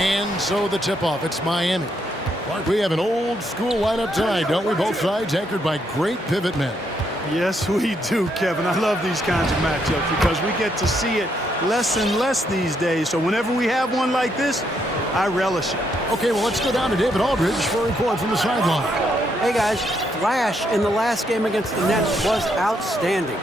And so the tip-off, it's Miami. We have an old-school lineup tonight, don't we? Both sides anchored by great pivot men. Yes, we do, Kevin. I love these kinds of matchups because we get to see it less and less these days. So whenever we have one like this, I relish it. Okay, well, let's go down to David Aldridge for a report from the sideline. Hey, guys. Flash in the last game against the Nets was outstanding.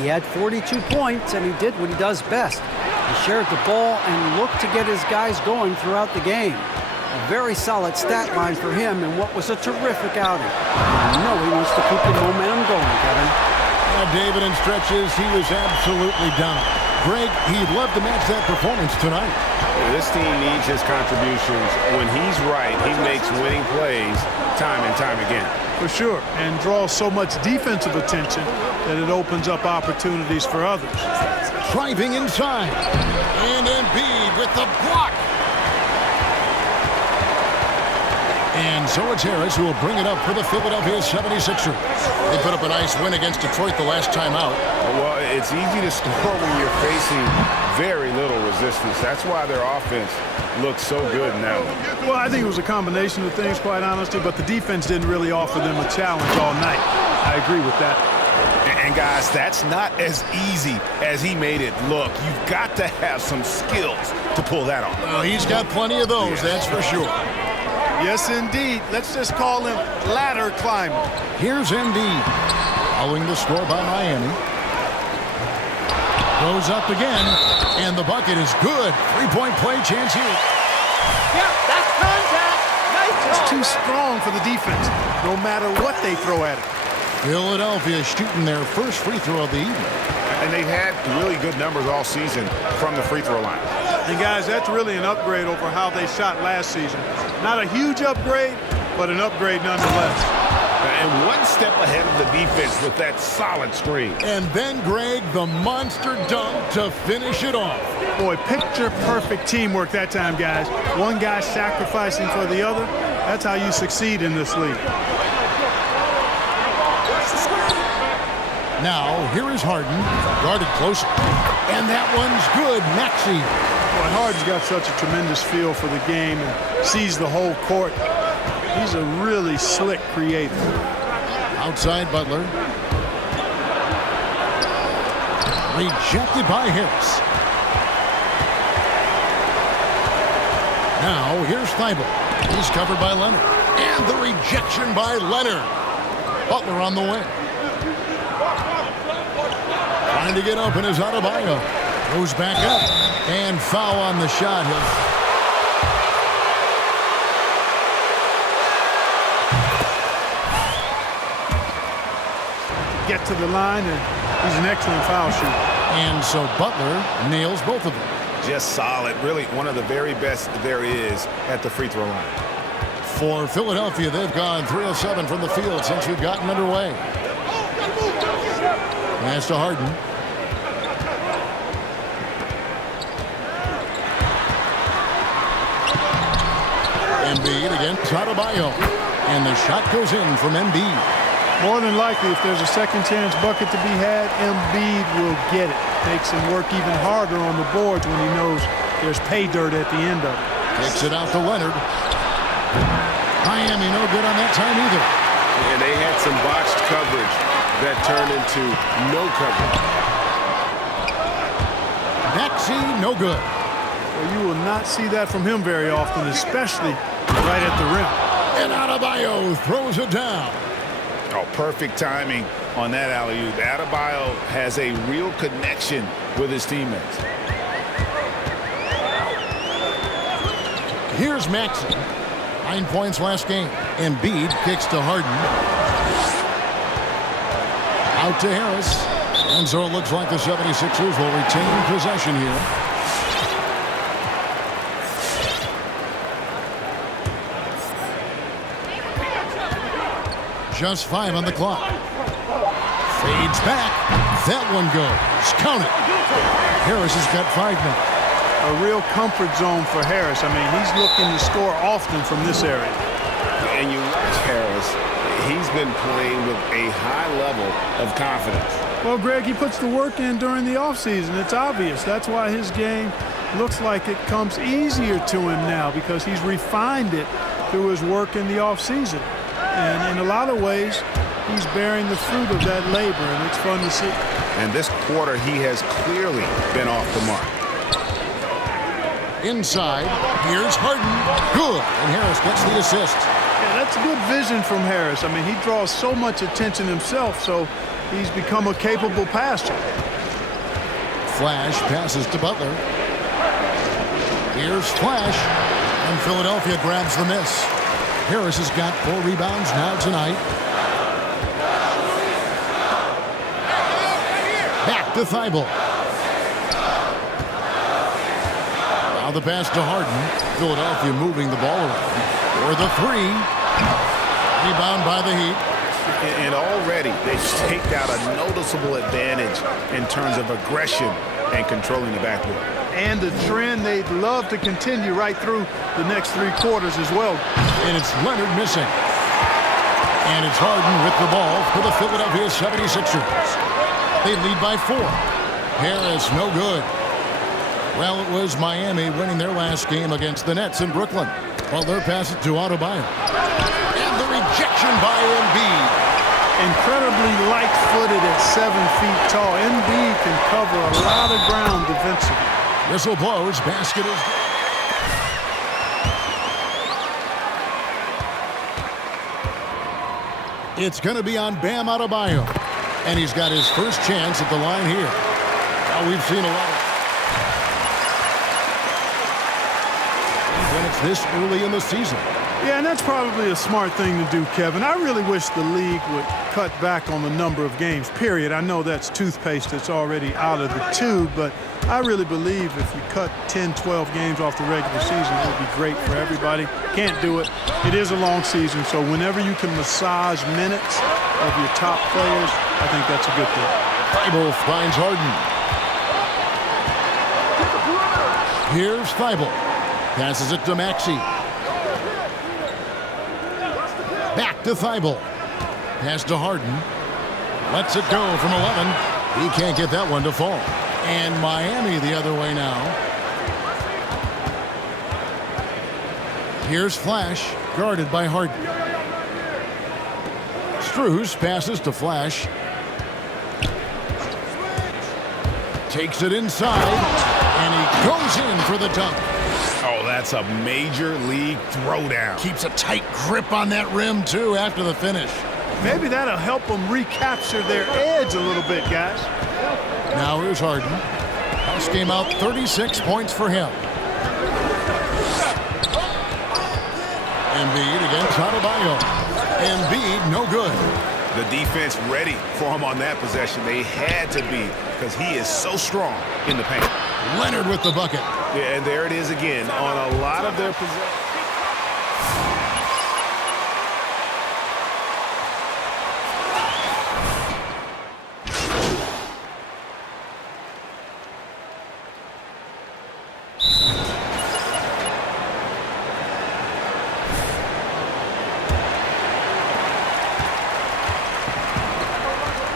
He had 42 points, and he did what he does best. He shared the ball and looked to get his guys going throughout the game. A very solid stat line for him in what was a terrific outing. You know he wants to keep the momentum going, Kevin. David, in stretches, he was absolutely dominant. Greg, he'd love to match that performance tonight. This team needs his contributions. When he's right, he makes winning plays time and time again. For sure, and draws so much defensive attention that it opens up opportunities for others. Driving inside. And Embiid with the block. And so it's Harris who will bring it up for the Philadelphia 76ers. They put up a nice win against Detroit the last time out. Well, it's easy to score when you're facing very little resistance. That's why their offense looks so good now. Well, I think it was a combination of things, quite honestly, but the defense didn't really offer them a challenge all night. I agree with that. And guys, that's not as easy as he made it look. You've got to have some skills to pull that off. Well, he's got plenty of those, that's for sure. Yes, indeed. Let's just call him ladder climber. Here's Embiid. Following the score by Miami. Goes up again, and the bucket is good. Three-point play chance here. Yeah, that's contact. Nice. It's too strong for the defense, no matter what they throw at it. Philadelphia shooting their first free throw of the evening. And they've had really good numbers all season from the free throw line. And guys, that's really an upgrade over how they shot last season. Not a huge upgrade, but an upgrade nonetheless. And one step ahead of the defense with that solid screen. And then, Greg, the monster dunk to finish it off. Boy, picture-perfect teamwork that time, guys. One guy sacrificing for the other. That's how you succeed in this league. Now, here is Harden, guarded close. And that one's good. Maxey. Boy, Harden's got such a tremendous feel for the game and sees the whole court. He's a really slick creator. Outside Butler. Rejected by Harris. Now, here's Thibault. He's covered by Leonard. And the rejection by Leonard. Butler on the wing. Trying to get open is Adebayo. Goes back up. And foul on the shot. Get to the line, and he's an excellent foul shooter. And so Butler nails both of them. Just solid. Really one of the very best there is at the free throw line. For Philadelphia, they've gone 3 of 7 from the field since we've gotten underway. Pass to Harden. Embiid against Adebayo. And the shot goes in from Embiid. More than likely, if there's a second chance bucket to be had, Embiid will get it. Makes him work even harder on the boards when he knows there's pay dirt at the end of it. Takes it out to Leonard. Miami no good on that time either. And they had some botched coverage that turned into no coverage. Maxey no good. Well, you will not see that from him very often, especially right at the rim. And Adebayo throws it down. Oh, perfect timing on that alley-oop. Adebayo has a real connection with his teammates. Here's Maxey. 9 points last game. Embiid kicks to Harden. Out to Harris. And so it looks like the 76ers will retain possession here. Just 5 on the clock. Fades back. That one goes. Count it. Harris has got 5 now. A real comfort zone for Harris. I mean, he's looking to score often from this area. And you watch Harris, he's been playing with a high level of confidence. Well, Greg, he puts the work in during the offseason. It's obvious. That's why his game looks like it comes easier to him now because he's refined it through his work in the offseason. And in a lot of ways, he's bearing the fruit of that labor, and it's fun to see. And this quarter, he has clearly been off the mark. Inside, here's Harden. Good, and Harris gets the assist. Yeah, that's good vision from Harris. I mean, he draws so much attention himself, so he's become a capable passer. Flash passes to Butler. Here's Flash, and Philadelphia grabs the miss. Harris has got 4 rebounds now tonight. Back to Thibault. Now the pass to Harden. Philadelphia moving the ball around. For the 3. Rebound by the Heat. And already they've staked out a noticeable advantage in terms of aggression and controlling the backboard. And a trend they'd love to continue right through the next 3 quarters as well. And it's Leonard missing. And it's Harden with the ball for the Philadelphia 76ers. They lead by 4. Harris, no good. Well, it was Miami winning their last game against the Nets in Brooklyn. Butler passes to Adebayo. And the rejection by Embiid. Incredibly light-footed at 7 feet tall. Embiid can cover a lot of ground defensively. Whistle blows. Basket is good. It's going to be on Bam Adebayo. And he's got his first chance at the line here. Now we've seen a lot of... when it's this early in the season. Yeah, and that's probably a smart thing to do, Kevin. I really wish the league would cut back on the number of games, period. I know that's toothpaste that's already out of the tube, but I really believe if you cut 10, 12 games off the regular season, it would be great for everybody. Can't do it. It is a long season, so whenever you can massage minutes of your top players, I think that's a good thing. Thibault finds Harden. Here's Thibault. Passes it to Maxey. Back to Thibault. Pass to Harden. Lets it go from 11. He can't get that one to fall. And Miami the other way now. Here's Flash, guarded by Harden. Strus passes to Flash. Takes it inside, and he goes in for the dunk. Oh, that's a major league throwdown. Keeps a tight grip on that rim, too, after the finish. Maybe that'll help them recapture their edge a little bit, guys. Now here's Harden. This game out 36 points for him. Embiid against Adebayo. Embiid, no good. The defense ready for him on that possession. They had to be because he is so strong in the paint. Leonard with the bucket. Yeah, and there it is again on a lot of their possessions.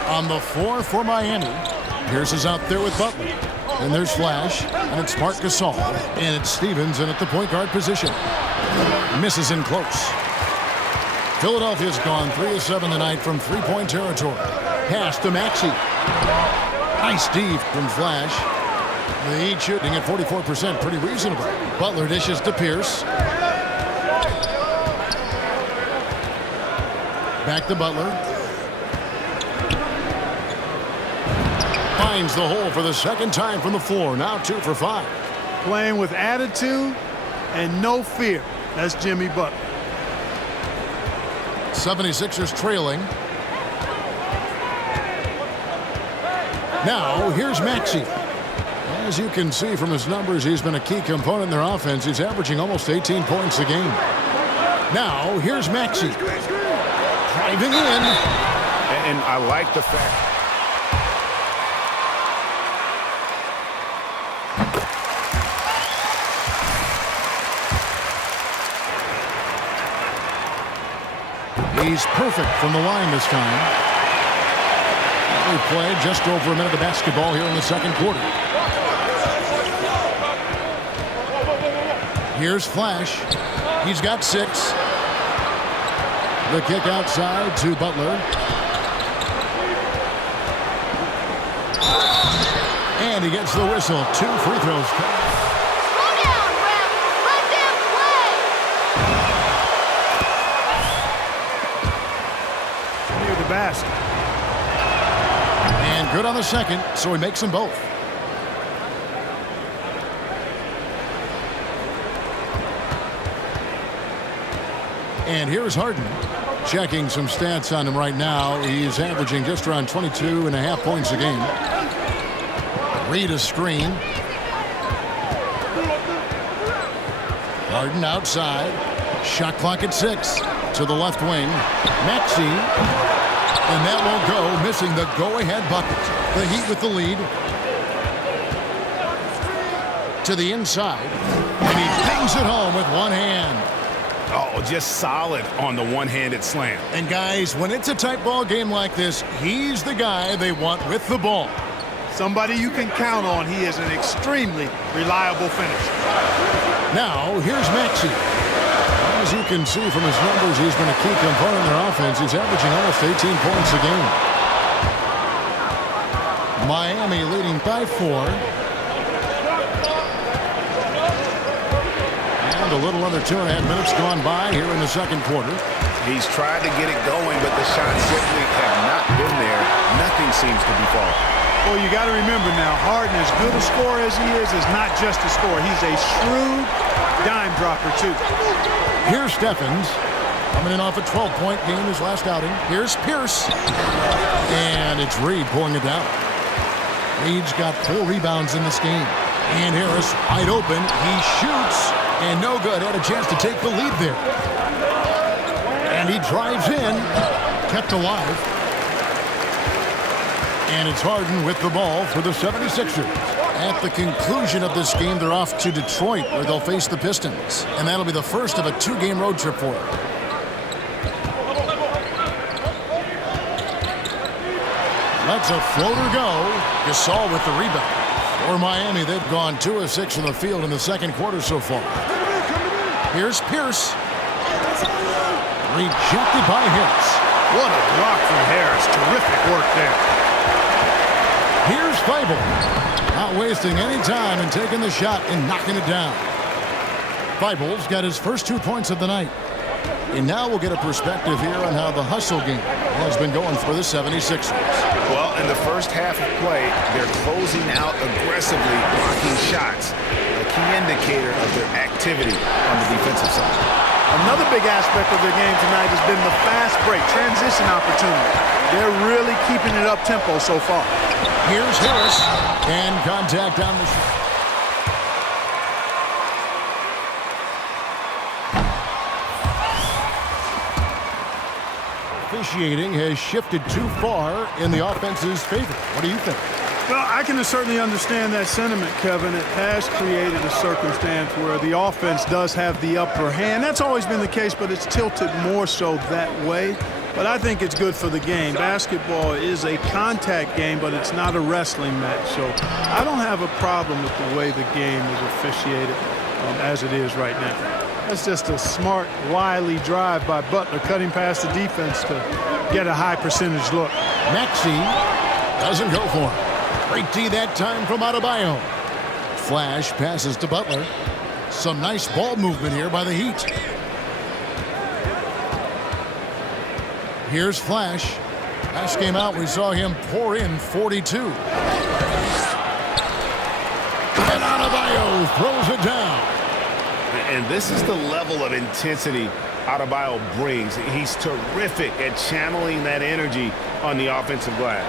On the floor for Miami. Pierce is out there with Butler. And there's Flash, and it's Marc Gasol, and it's Stevens in at the point guard position. Misses in close. Philadelphia's gone 3 of 7 tonight from three-point territory. Pass to Maxey. Nice deep from Flash. The Heat shooting at 44%, pretty reasonable. Butler dishes to Pierce. Back to Butler. Finds the hole for the second time from the floor. Now 2 for 5. Playing with attitude and no fear. That's Jimmy Butler. 76ers trailing. Now here's Maxey. As you can see from his numbers, he's been a key component in their offense. He's averaging almost 18 points a game. Now here's Maxey. Driving in. And I like the fact. He's perfect from the line this time. We played just over a minute of basketball here in the second quarter. Here's Flash. He's got 6. The kick outside to Butler. And he gets the whistle. 2 free throws. Slow down, ref. Let them play. Near the basket. And good on the second, so he makes them both. And here's Harden. Checking some stats on him right now. He's averaging just around 22.5 points a game. Read a screen. Harden outside. Shot clock at 6. To the left wing. Maxey. And that won't go. Missing the go-ahead bucket. The Heat with the lead. To the inside. And he bangs it home with one hand. Oh, just solid on the one-handed slam. And guys, when it's a tight ball game like this, he's the guy they want with the ball. Somebody you can count on. He is an extremely reliable finisher. Now, here's Maxey. As you can see from his numbers, he's been a key component in their offense. He's averaging almost 18 points a game. Miami leading by 4. And a little under 2.5 minutes gone by here in the second quarter. He's tried to get it going, but the shots simply have not been there. Nothing seems to be falling. Well, you got to remember now, Harden, as good a scorer as he is not just a scorer. He's a shrewd dime dropper, too. Here's Steffens. Coming in off a 12-point game his last outing. Here's Pierce. And it's Reed pulling it down. Reed's got 4 rebounds in this game. And Harris wide open. He shoots. And no good. Had a chance to take the lead there. And he drives in. Kept alive. And it's Harden with the ball for the 76ers. At the conclusion of this game, they're off to Detroit, where they'll face the Pistons. And that'll be the first of a 2-game road trip for them. Lets a floater go. Gasol with the rebound. For Miami, they've gone 2 of 6 from the field in the second quarter so far. Here's Pierce. Rejected by Harris. What a block from Harris. Terrific work there. Here's Feibel. Not wasting any time and taking the shot and knocking it down. Feibel's got his first 2 points of the night. And now we'll get a perspective here on how the hustle game has been going for the 76ers. Well, in the first half of play, they're closing out aggressively, blocking shots. A key indicator of their activity on the defensive side. Another big aspect of their game tonight has been the fast break, transition opportunity. They're really keeping it up-tempo so far. Here's Harris. And contact on the shot. Officiating has shifted too far in the offense's favor. What do you think? Well, I can certainly understand that sentiment, Kevin. It has created a circumstance where the offense does have the upper hand. That's always been the case, but it's tilted more so that way. But I think it's good for the game. Basketball is a contact game, but it's not a wrestling match. So I don't have a problem with the way the game is officiated as it is right now. That's just a smart, wily drive by Butler, cutting past the defense to get a high percentage look. Maxey doesn't go for it. Great D that time from Adebayo. Flash passes to Butler. Some nice ball movement here by the Heat. Here's Flash. Last game out, we saw him pour in 42. And Adebayo throws it down. And this is the level of intensity Adebayo brings. He's terrific at channeling that energy on the offensive glass.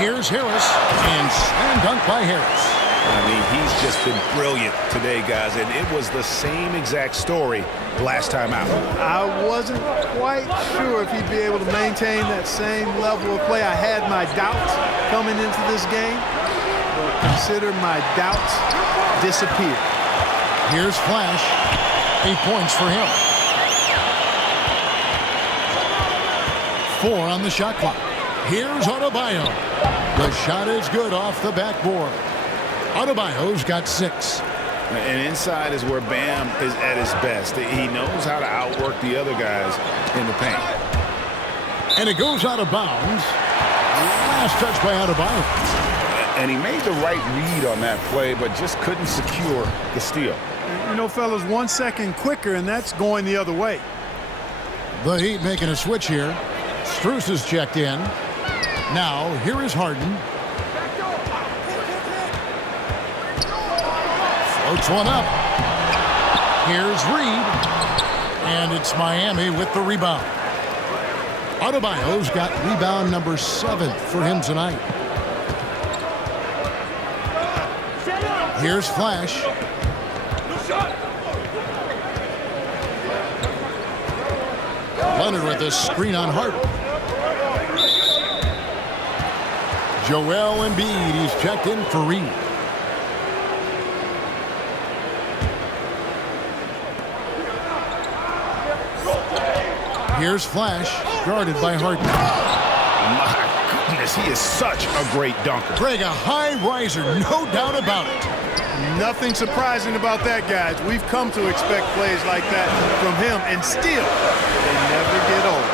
Here's Harris, and slam dunk by Harris. I mean, he's just been brilliant today, guys, and it was the same exact story last time out. I wasn't quite sure if he'd be able to maintain that same level of play. I had my doubts coming into this game, but consider my doubts disappeared. Here's Flash. 8 points for him. 4 on the shot clock. Here's Adebayo. The shot is good off the backboard. Adebayo's got 6. And inside is where Bam is at his best. He knows how to outwork the other guys in the paint. And it goes out of bounds. Last touch by Adebayo. And he made the right read on that play, but just couldn't secure the steal. You know, fellas, 1 second quicker, and that's going the other way. The Heat making a switch here. Strus is checked in. Now, here is Harden. Floats one up. Here's Reed. And it's Miami with the rebound. Adebayo's got rebound number 7 for him tonight. Here's Flash. Leonard with a screen on Harden. Joel Embiid, he's checked in for Reed. Here's Flash, guarded by Harden. My goodness, he is such a great dunker. Greg, a high riser, no doubt about it. Nothing surprising about that, guys. We've come to expect plays like that from him, and still, they never get old.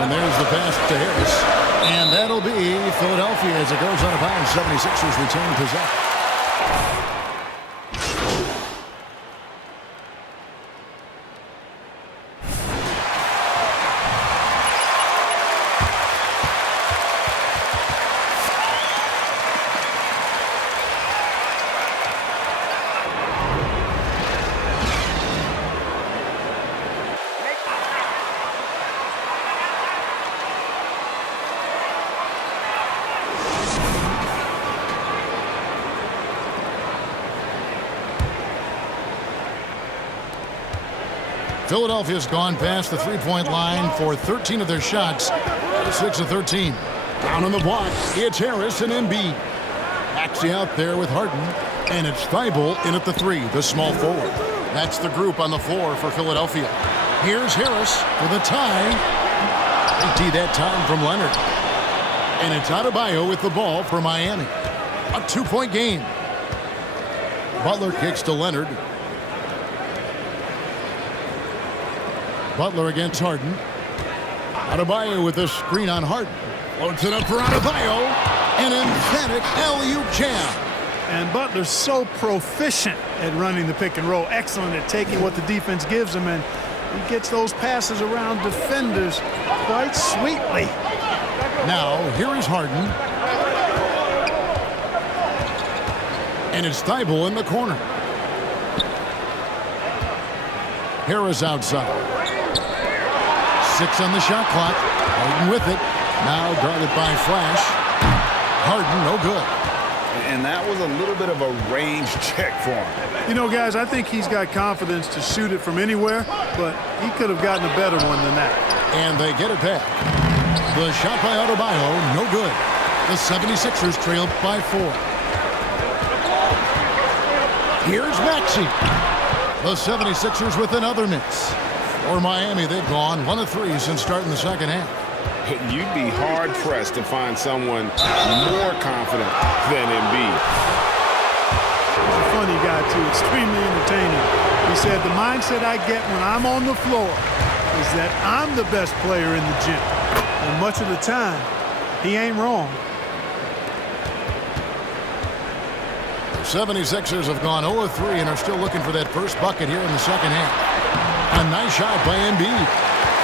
And there's the pass to Harris. And that'll be Philadelphia as it goes out of bounds. 76ers retain possession. Philadelphia's gone past the three-point line for 13 of their shots. 6 of 13. Down on the block, it's Harris and Embiid. Maxey out there with Harden. And it's Thibault in at the 3, the small forward. That's the group on the floor for Philadelphia. Here's Harris for the tie. Empty that time from Leonard. And it's Adebayo with the ball for Miami. A 2-point game. Butler kicks to Leonard. Butler against Harden. Adebayo with a screen on Harden. Floats it up for Adebayo. An emphatic alley-oop jam. And Butler's so proficient at running the pick and roll. Excellent at taking what the defense gives him, and he gets those passes around defenders quite sweetly. Now, here is Harden. And it's Thibault in the corner. Harris outside. 6 on the shot clock. Harden with it. Now guarded by Flash. Harden, no good. And that was a little bit of a range check for him. You know, guys, I think he's got confidence to shoot it from anywhere, but he could have gotten a better one than that. And they get it back. The shot by Adebayo, no good. The 76ers trailed by 4. Here's Maxey. The 76ers with another miss. For Miami, they've gone 1 of 3 since starting the second half. You'd be hard-pressed to find someone more confident than Embiid. He's a funny guy, too. Extremely entertaining. He said, the mindset I get when I'm on the floor is that I'm the best player in the gym. And much of the time, he ain't wrong. The 76ers have gone 0 of 3 and are still looking for that first bucket here in the second half. A nice shot by Embiid.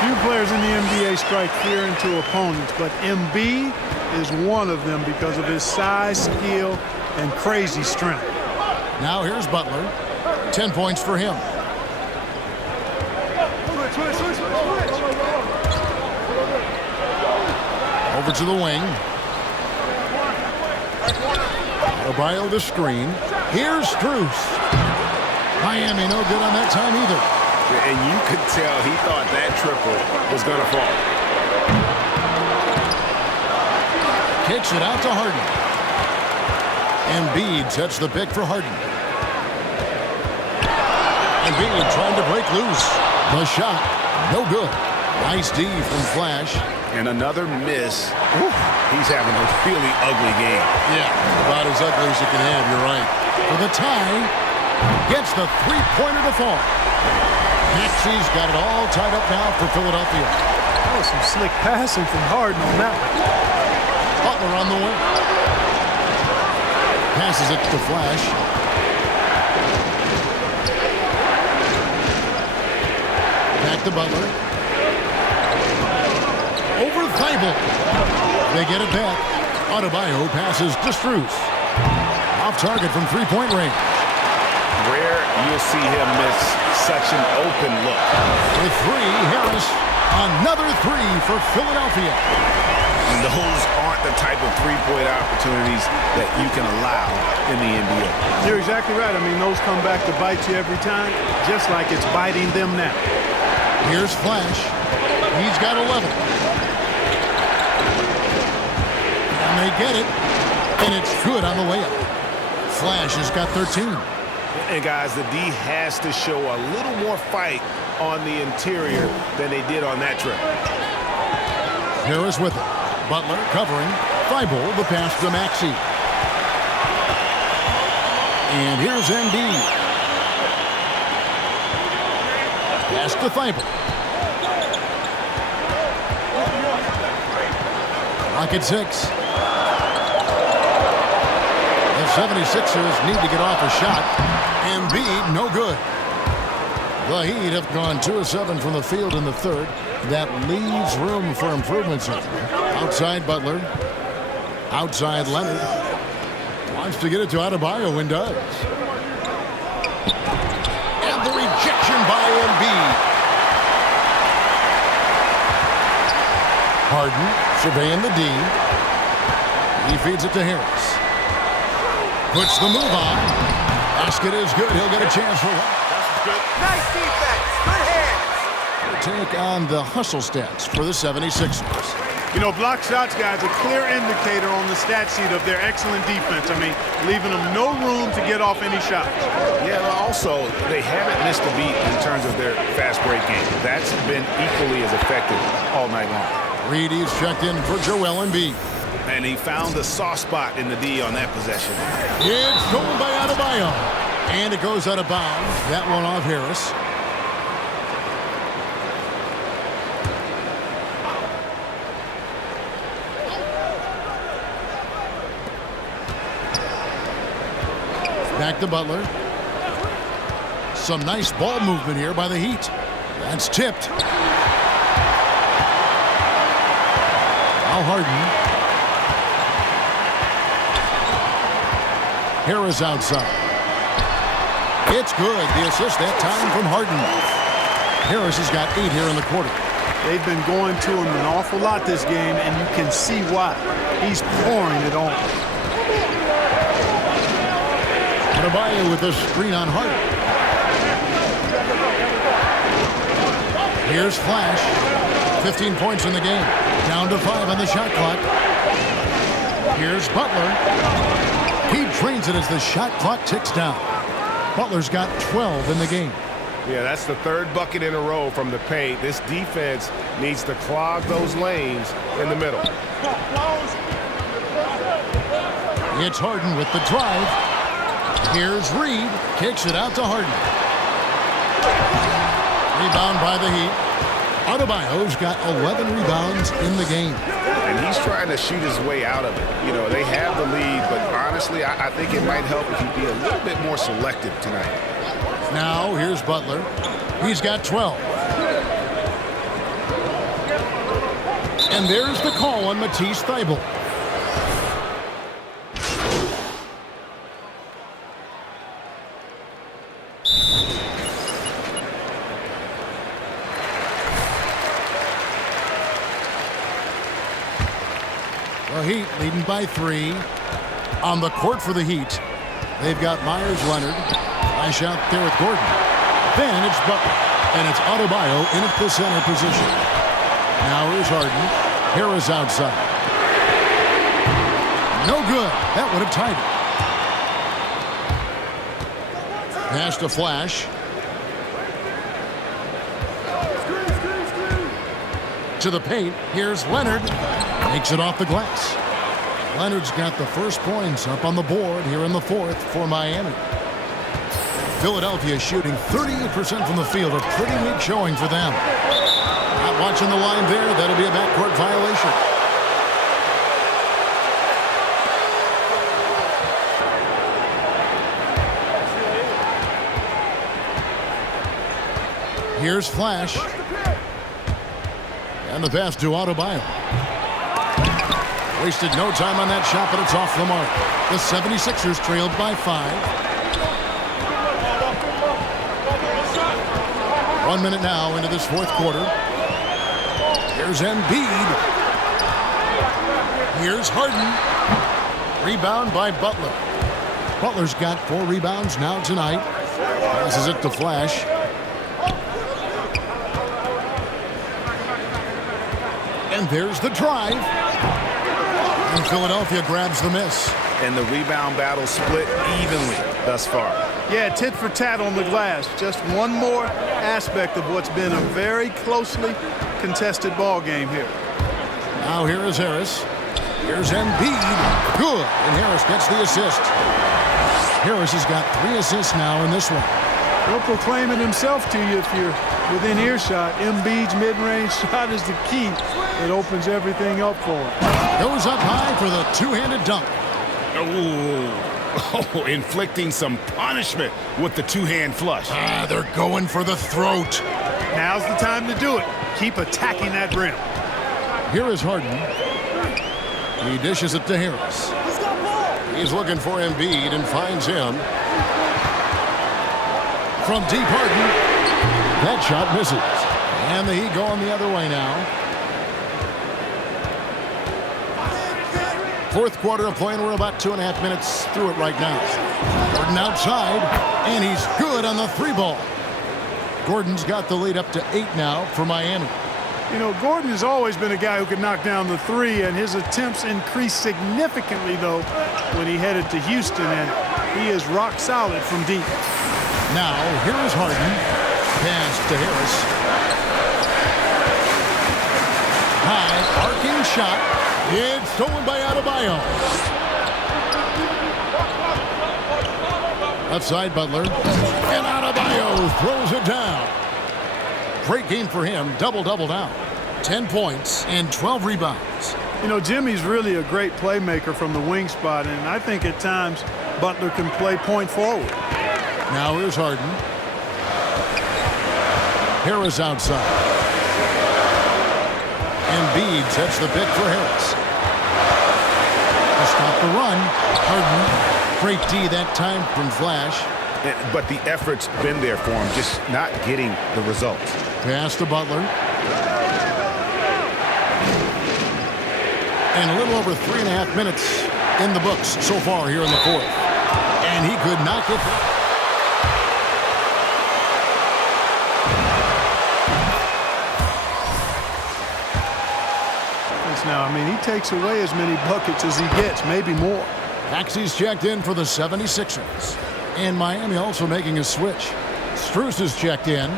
Few players in the NBA strike fear into opponents, but Embiid is one of them because of his size, skill, and crazy strength. Now here's Butler. 10 points for him. Over to the wing. Adebayo the screen. Here's Strus. Miami no good on that time either. And you could tell he thought that triple was going to fall. Kicks it out to Harden. Embiid sets the pick for Harden. Embiid trying to break loose. The shot, no good. Nice D from Flash. And another miss. Whew, he's having a really ugly game. Yeah, about as ugly as you can have, you're right. For the tie, gets the three-pointer to fall. Maxey's got it all tied up now for Philadelphia. That was some slick passing from Harden on that one. Butler on the wing. Passes it to Flash. Back to Butler. Over Thibault. They get it back. Adebayo passes to Strus. Off target from three-point range. Rare you'll see him miss such an open look. With three, Harris. Another three for Philadelphia. And those aren't the type of three-point opportunities that you can allow in the NBA. You're exactly right. I mean, those come back to bite you every time, just like it's biting them now. Here's Flash. He's got 11. And they get it. And it's good on the way up. Flash has got 13. And guys, the D has to show a little more fight on the interior than they did on that trip. Harris with it. Butler covering. Thibault, the pass to Maxey. And here's MD. Pass to Thibault. Clock at 6. The 76ers need to get off a shot. Embiid, no good. The Heat have gone 2 of 7 from the field in the third. That leaves room for improvements. Outside Butler. Outside Leonard. Wants to get it to Adebayo and does. And the rejection by Embiid. Harden surveying the D. He feeds it to Harris. Puts the move on. Basket is good. He'll get a chance for one. Nice defense. Good hands. Take on the hustle stats for the 76ers. You know, block shots, guys, a clear indicator on the stat sheet of their excellent defense. I mean, leaving them no room to get off any shots. Yeah, well, also, they haven't missed a beat in terms of their fast break game. That's been equally as effective all night long. Reedy's checked in for Joel Embiid. And he found the soft spot in the D on that possession. It's stolen by Adebayo. And it goes out of bounds. That one off Harris. Back to Butler. Some nice ball movement here by the Heat. That's tipped. Now Harden. Harris outside. It's good. The assist that time from Harden. Harris has got 8 here in the quarter. They've been going to him an awful lot this game, and you can see why. He's pouring it on. Adebayo with the screen on Harden. Here's Flash. 15 points in the game. Down to 5 on the shot clock. Here's Butler. He drains it as the shot clock ticks down. Butler's got 12 in the game. Yeah, that's the third bucket in a row from the paint. This defense needs to clog those lanes in the middle. It's Harden with the drive. Here's Reed. Kicks it out to Harden. Rebound by the Heat. Adebayo's got 11 rebounds in the game. And he's trying to shoot his way out of it. You know, they have the lead, but honestly, I think it might help if he be a little bit more selective tonight. Now, here's Butler. He's got 12. And there's the call on Matisse Thybulle. The Heat leading by 3 on the court for the Heat. They've got Myers Leonard. Flash out there with Gordon. Then it's Butler. And it's Adebayo in at the center position. Now here's Harden. Harris outside. No good. That would have tied it. Pass to Flash. to the paint. Here's Leonard. Makes it off the glass. Leonard's got the first points up on the board here in the fourth for Miami. Philadelphia shooting 38% from the field. A pretty weak showing for them. Not watching the line there. That'll be a backcourt violation. Here's Flash. And the pass to Adebayo. Wasted no time on that shot, but it's off the mark. The 76ers trailed by 5. 1 minute now into this fourth quarter. Here's Embiid. Here's Harden. Rebound by Butler. Butler's got 4 rebounds now tonight. Passes it to Flash. And there's the drive. And Philadelphia grabs the miss. And the rebound battle split evenly thus far. Yeah, tit for tat on the glass. Just one more aspect of what's been a very closely contested ball game here. Now here is Harris. Here's Embiid. Good. And Harris gets the assist. Harris has got 3 assists now in this one. He'll proclaim it himself to you if you're within earshot. Embiid's mid-range shot is the key that opens everything up for him. Goes up high for the two-handed dunk. Oh, inflicting some punishment with the two-hand flush. They're going for the throat. Now's the time to do it. Keep attacking that rim. Here is Harden. He dishes it to Harris. He's looking for Embiid and finds him. From deep, Harden. That shot misses. And the Heat going the other way now. Fourth quarter of play, and we're about 2.5 minutes through it right now. Gordon outside, and he's good on the 3 ball. Gordon's got the lead up to 8 now for Miami. You know, Gordon has always been a guy who could knock down the 3, and his attempts increased significantly, though, when he headed to Houston, and he is rock solid from deep. Now, here is Harden. Pass to Harris. High, arcing shot. It's stolen by Adebayo. Outside Butler. And Adebayo throws it down. Great game for him. Double-double now. 10 points and 12 rebounds. You know, Jimmy's really a great playmaker from the wing spot, and I think at times Butler can play point forward. Now here's Harden. Harris outside. Embiid sets the pick for Harris. To stop the run, Harden. Great D that time from Flash. But the effort's been there for him, just not getting the results. Pass to Butler. And a little over 3.5 minutes in the books so far here in the fourth. And he could not get there. Now, I mean, he takes away as many buckets as he gets, maybe more. Maxey's checked in for the 76ers. And Miami also making a switch. Strus is checked in.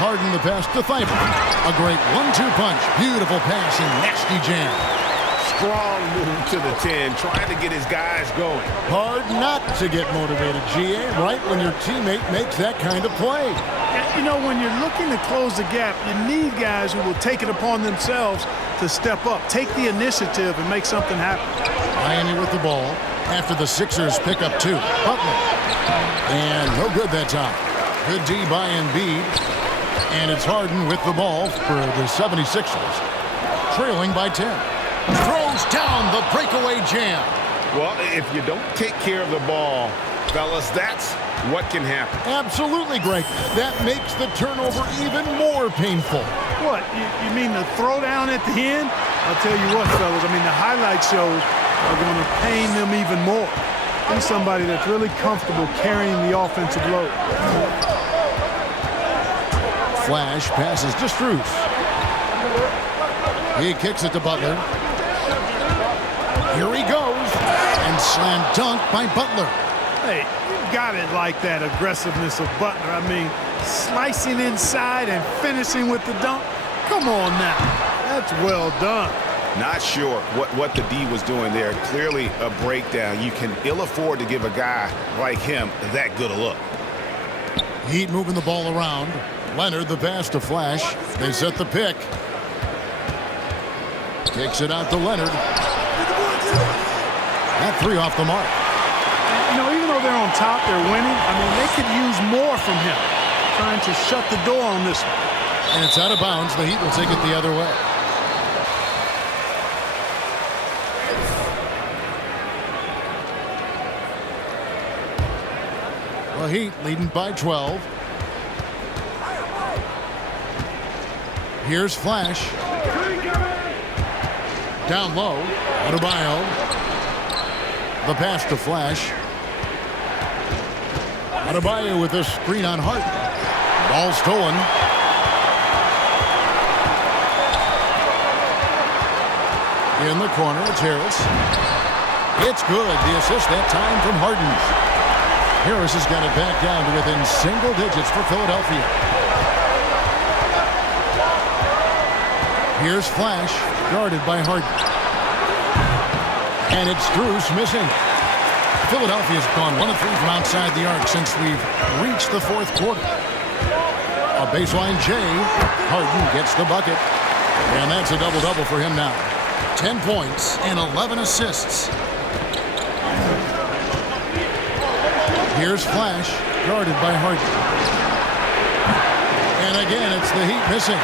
Harden the pass to Thibault. A great 1-2 punch. Beautiful pass and nasty jam. Strong move to the 10, trying to get his guys going. Hard not to get motivated, GA, right when your teammate makes that kind of play. You know, when you're looking to close the gap, you need guys who will take it upon themselves to step up, take the initiative, and make something happen. Miami with the ball after the Sixers pick up 2. Butler. And no good that time. Good D by Embiid. And it's Harden with the ball for the 76ers. Trailing by 10. Throws down the breakaway jam. Well, if you don't take care of the ball, fellas, that's what can happen. Absolutely, Greg. That makes the turnover even more painful. What, you mean the throwdown at the end? I'll tell you what, fellas, I mean, the highlight shows are going to pain them even more. He's somebody that's really comfortable carrying the offensive load. Flash passes to Strus. He kicks it to Butler. Here he goes. And slam dunk by Butler. Hey, you got it like that aggressiveness of Butler. I mean, Slicing inside and finishing with the dunk. Come on now. That's well done. Not sure what the D was doing there. Clearly a breakdown. You can ill afford to give a guy like him that good a look. Heat moving the ball around. Leonard the pass to Flash. They set the pick. Takes it out to Leonard. That three off the mark. You know, even though they're on top, they're winning. I mean, they could use more from him. Trying to shut the door on this one. And it's out of bounds. The Heat will take it the other way. The Heat leading by 12. Here's Flash. Down low. Adebayo. The pass to Flash. Adebayo with a screen on Hart. Ball stolen. In the corner, it's Harris. It's good. The assist that time from Harden. Harris has got it back down to within single digits for Philadelphia. Here's Flash, guarded by Harden. And it's Strus missing. Philadelphia's gone 1 of 3 from outside the arc since we've reached the fourth quarter. A baseline J. Harden gets the bucket. And that's a double-double for him now. 10 points and 11 assists. Here's Flash, guarded by Harden. And again, it's the Heat missing.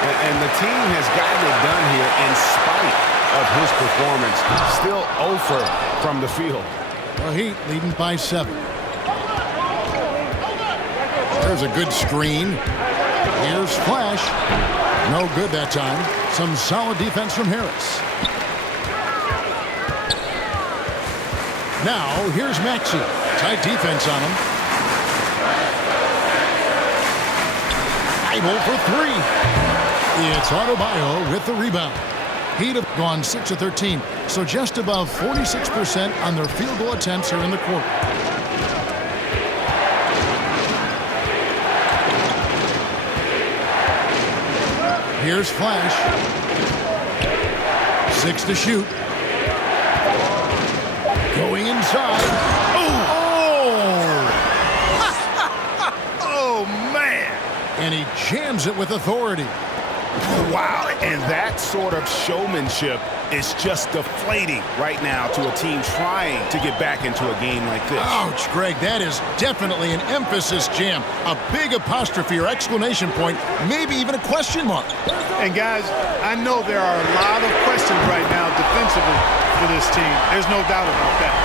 And the team has gotten it done here in spite of his performance. Still 0 from the field. The Heat leading by 7. There's a good screen. Here's Flash. No good that time. Some solid defense from Harris. Now, here's Maxey. Tight defense on him. Able for 3. It's Adebayo with the rebound. Heat have gone 6 of 13, so just above 46% on their field goal attempts here in the quarter. Here's Flash. 6 to shoot. Going inside. Oh, man. And he jams it with authority. Wow, and that sort of showmanship is just deflating right now to a team trying to get back into a game like this. Ouch, Greg, that is definitely an emphasis jam. A big apostrophe or exclamation point, maybe even a question mark. And guys, I know there are a lot of questions right now defensively for this team. There's no doubt about that.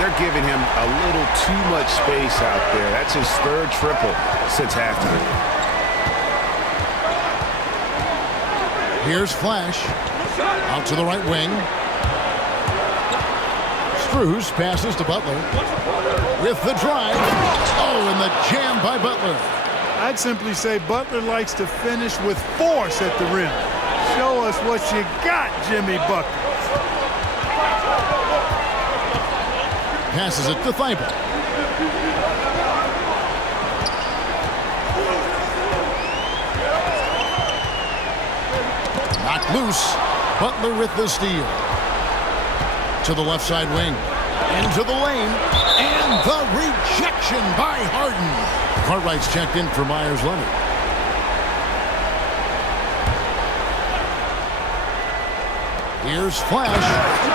They're giving him a little too much space out there. That's his 3rd triple since halftime. Here's Flash. Out to the right wing. Strus passes to Butler. With the drive. Oh, and the jam by Butler. I'd simply say Butler likes to finish with force at the rim. Show us what you got, Jimmy Bucket. Passes it to Thibault. Knocked loose. Butler with the steal. To the left side wing. Into the lane. And the rejection by Harden. Cartwright's checked in for Myers-Leonard. Here's Flash.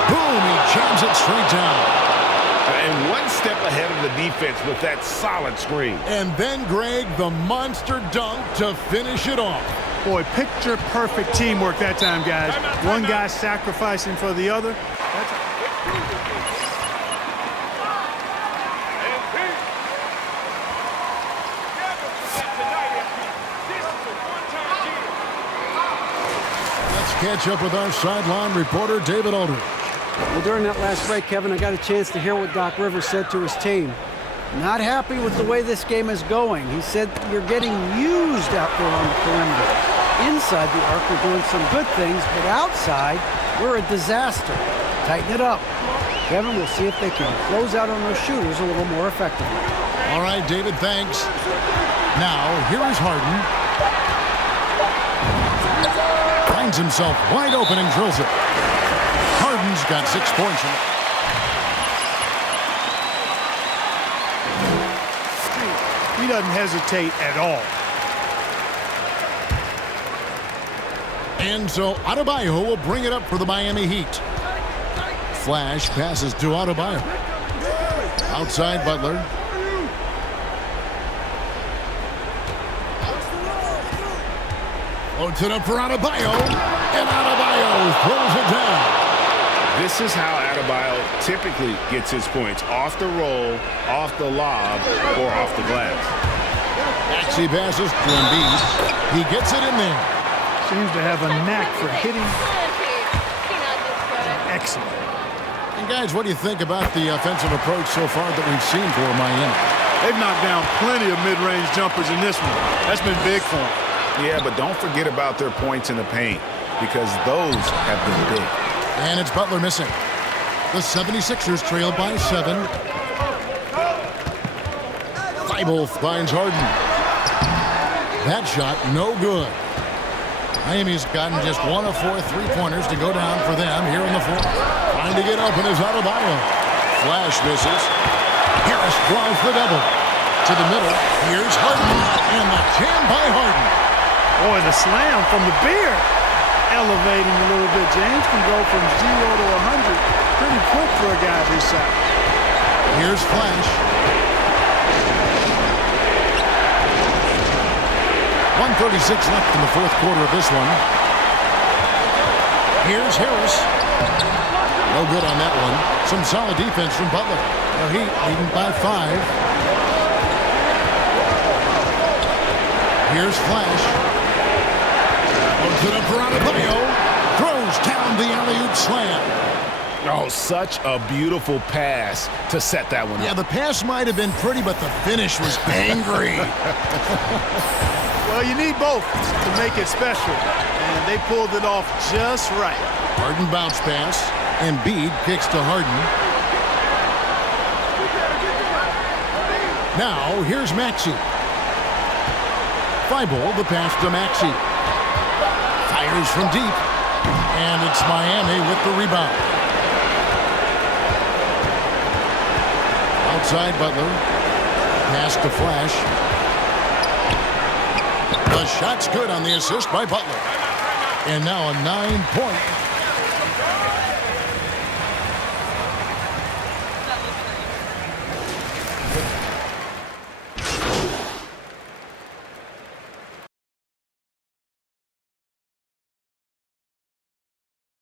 Boom, he jams it straight down. And 1 step ahead of the defense with that solid screen. And then, Greg, the monster dunk to finish it off. Boy, picture-perfect teamwork that time, guys. One guy sacrificing for the other. Let's catch up with our sideline reporter, David Aldridge. Well, during that last break, Kevin, I got a chance to hear what Doc Rivers said to his team. Not happy with the way this game is going. He said, you're getting used out there on the perimeter. Inside the arc, we're doing some good things, but outside, we're a disaster. Tighten it up. Kevin, we'll see if they can close out on those shooters a little more effectively. All right, David, thanks. Now, here is Harden. Finds himself wide open and drills it. Harden's got 6 points. He doesn't hesitate at all. And so Adebayo will bring it up for the Miami Heat. Flash passes to Adebayo. Outside Butler. Loads it up for Adebayo. And Adebayo throws it down. This is how Adebayo typically gets his points. Off the roll, off the lob, or off the glass. Maxey passes to Embiid. He gets it in there. Seems to have a knack for hitting. Excellent. And guys, what do you think about the offensive approach so far that we've seen for Miami? They've knocked down plenty of mid-range jumpers in this one. That's been big for them. Yeah, but don't forget about their points in the paint, because those have been big. And it's Butler missing. The 76ers trail by 7. Thibault finds Harden. That shot, no good. Miami's gotten just 1 of 4 3-pointers to go down for them here in the fourth. Trying to get open is Adebayo. Flash misses. Harris draws the double. To the middle, here's Harden. And the jam by Harden. Boy, the slam from the beard. Elevating a little bit. James can go from 0 to 100 pretty quick for a guy this size. Here's Flash. 1:36 left in the fourth quarter of this one. Here's Harris. No good on that one. Some solid defense from Butler. The Heat leading by 5. Here's Flash. Loads it up for Adebayo. Throws down the alley-oop slam. Oh, such a beautiful pass to set that one up. Yeah, the pass might have been pretty, but the finish was angry. Well, you need both to make it special, and they pulled it off just right. Harden bounce pass. Embiid kicks to Harden. Now, here's Maxey. Thibault, the pass to Maxey. Fires from deep. And it's Miami with the rebound. Outside Butler. Pass to Flash. The shot's good on the assist by Butler. And now a 9-point